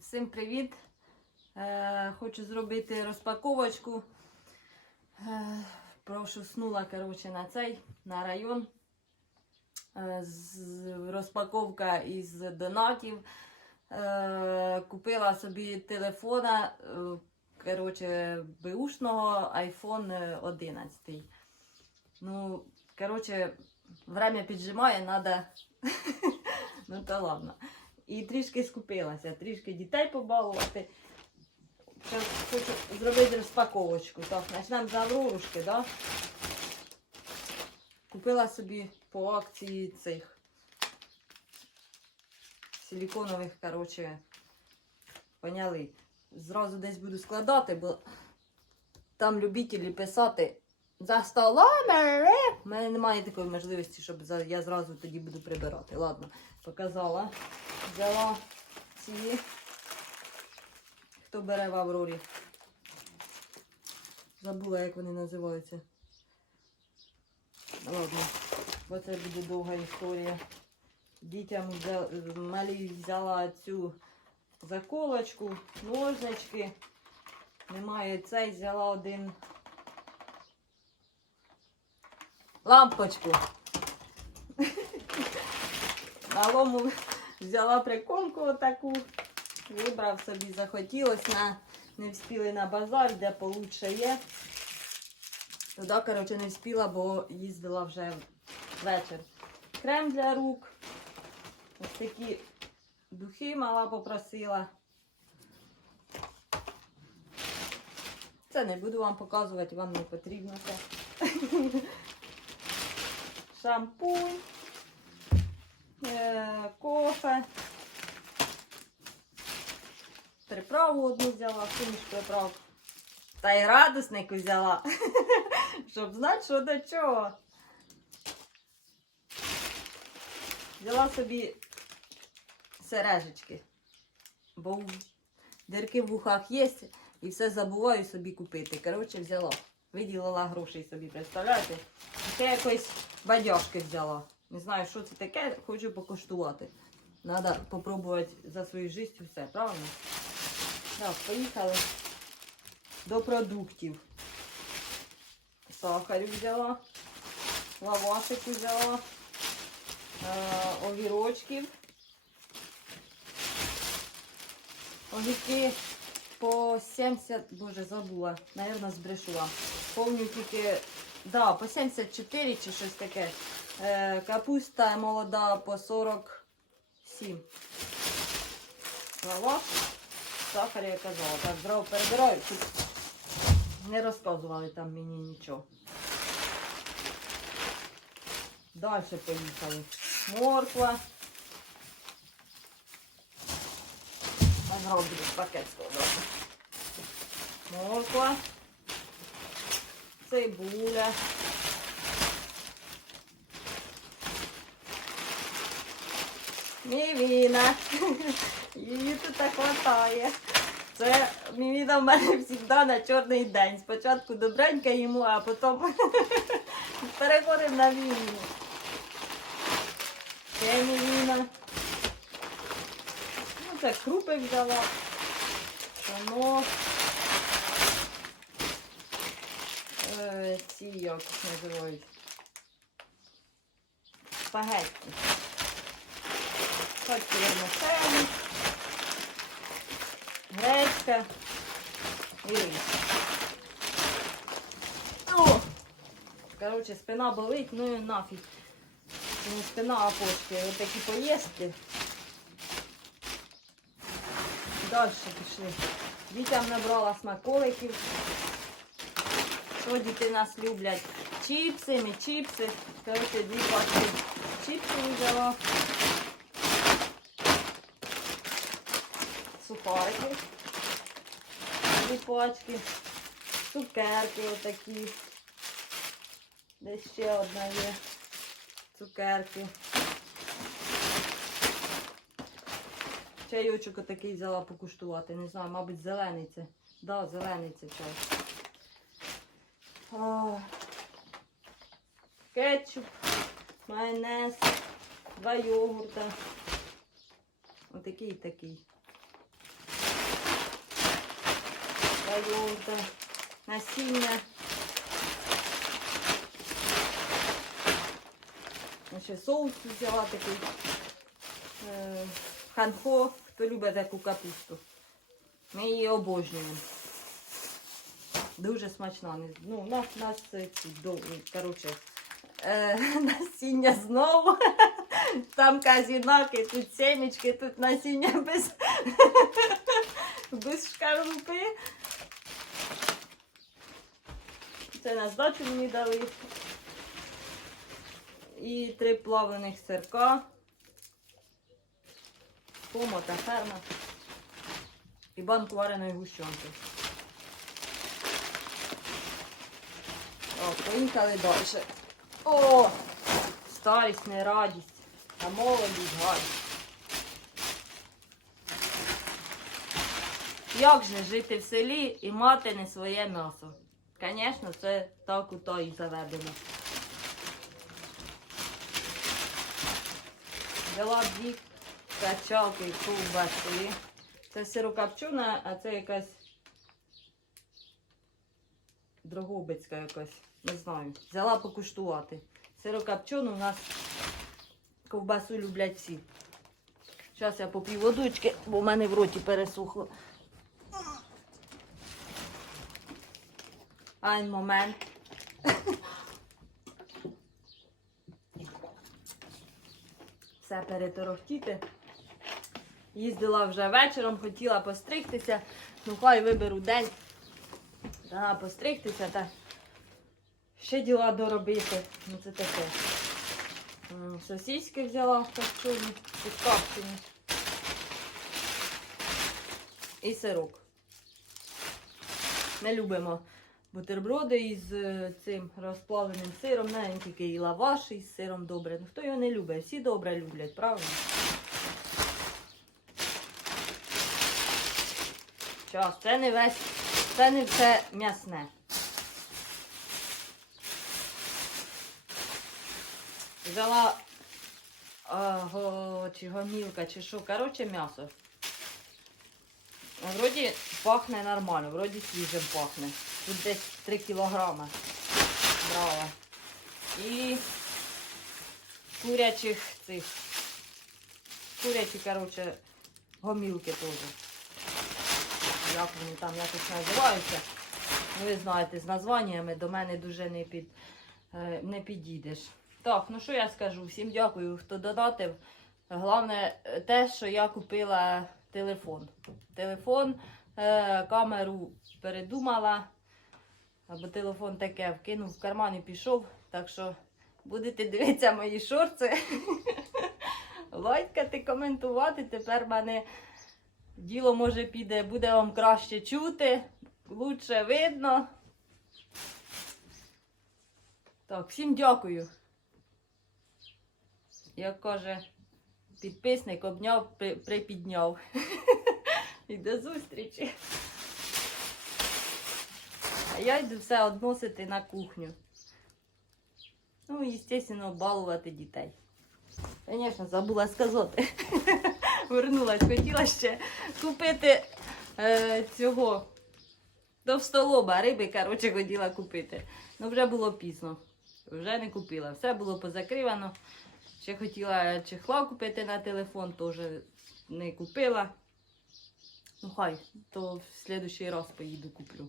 Всім привіт! Е, хочу зробити розпаковочку. Е, прошу снула коротше, на цей на район. Е, розпаковка із донатів. Е, купила собі телефона е, коротше, беушного iPhone 11. Ну, коротше, время піджимає, треба. ну та ладно. І трішки скупилася, трішки дітей побалувати. Зараз хочу зробити розпаковочку. Так, почнемо з Аврорушки, да? Купила собі по акції цих силіконових, коротше, поняли. Зразу десь буду складати, бо там любителі писати за столами. У мене немає такої можливості, щоб я зразу тоді буду прибирати. Ладно, показала. Взяла ці. Хто бере в Аврорі? Забула, як вони називаються. Ладно, бо це буде довга історія. Дітям малі взяла цю заколочку, ножнички. Немає цей, взяла один лампочку. Малому взяла приколку отаку, вибрав собі, захотілось, на, не встигли на базар, де получше є. Туди, коротше, не встигла, бо їздила вже вечір. Крем для рук. Ось такі духи мала попросила. Це не буду вам показувати, вам не потрібно це. Шампунь, кофе. Приправу одну взяла, суміш приправ. Та й радусник взяла, щоб знати, що до чого. Взяла собі сережечки, бо дірки в вухах є і все забуваю собі купити. Коротше, взяла. Виділила грошей собі, представляєте? Таке якось бадяжки взяла. Не знаю, що це таке, хочу покуштувати. Треба попробувати за свою життя все, правильно? Так, поїхали до продуктів. Сахарю взяла, лавашики взяла, е, огірочків. Огірки по 70, боже, забула, наверное, збрешу вам. Помню тільки, да, по 74 чи щось таке. Е, капуста молода по 47. Лаваш, сахар я казала. Так, брав, перебираю. Не розказували там мені нічого. Далі поїхали. Морква. Зроблю пакет складати. Морква. Цибуля. Мівіна. Її тут так хватає. Це мівіна в мене завжди на чорний день. Спочатку добренька йому, а потім переходимо на мівіну. Це мівіна. Ну, це крупи взяла. Воно. Е, як називають. Спагетті. Хоч вермишелі. Гречка. І. О! Коротше, спина болить, ну і нафіг. Не спина, а почки. Ось такі поїздки. Далі пішли. Дітям набрала смаколиків. Що діти нас люблять? Чіпси, не чіпси. Коротше, дві пачки чіпсів взяла. Сухарики. Дві пачки. Цукерки отакі. Десь ще одна є. Цукерки. Чайочок отакий взяла покуштувати. Не знаю, мабуть, зелений це. Да, зелений це чай. Кетчуп, майонез, два йогурта. Отакий і такий. Два йогурта, насіння. Ще соус взяла такий. Е, ханхо, хто любить таку капусту. Ми її обожнюємо. Дуже смачна. Ну, у нас, нас до- коротше, е, насіння знову. Там казінаки, тут семечки, тут насіння без, без шкарлупи. Це на здачу мені дали. І три плавлених сирка. Помо та ферма. І банку вареної гущонки. О, поїхали далі. О! Старість, не радість, а молодість гадість. Як же жити в селі і мати не своє м'ясо? Звісно, це так у то і заведено. Взяла дві качалки ковбаси. Це сирокопчуна, а це якась Дрогобицька якась. Не знаю. Взяла покуштувати. Сирокопчену у нас ковбасу люблять всі. Зараз я поп'ю водички, бо в мене в роті пересухло. Айн момент. Все переторохтіти. Їздила вже вечором, хотіла постригтися. Ну, хай виберу день. Ага, постригтися та ще діла доробити. Ну це таке. Сосиски взяла копчені, підкопчені. І сирок. Ми любимо бутерброди із е, цим розплавленим сиром, навіть тільки і лаваш із сиром добре. Ну хто його не любить? Всі добре люблять, правильно? Час, це не весь, це не все м'ясне. Взяла а, го, чи гомілка, чи що, коротше, м'ясо. Вроді пахне нормально, вроді свіжим пахне. Тут десь 3 кілограми брала. І курячих цих. Курячі, коротше, гомілки теж. Як вони там якось називаються. Ну, ви знаєте, з названнями до мене дуже не, під, е, не підійдеш. Так, ну що я скажу? Всім дякую, хто донатив. Головне е, те, що я купила телефон. Телефон, е, камеру передумала. Або телефон таке вкинув в карман і пішов. Так що будете дивитися мої шорти. Лайкати, коментувати. Тепер мене діло може піде, буде вам краще чути, лучше видно. Так, всім дякую. Як каже підписник, обняв, припідняв. І до зустрічі. А я йду все односити на кухню. Ну, і, звісно, балувати дітей. Звісно, забула сказати. Вернулась, хотіла ще купити е, цього товстолоба, риби, коротше, хотіла купити. Ну, вже було пізно. Вже не купила. Все було позакривано. Ще хотіла чехла купити на телефон, теж не купила. Ну хай, то в следующий раз поїду куплю.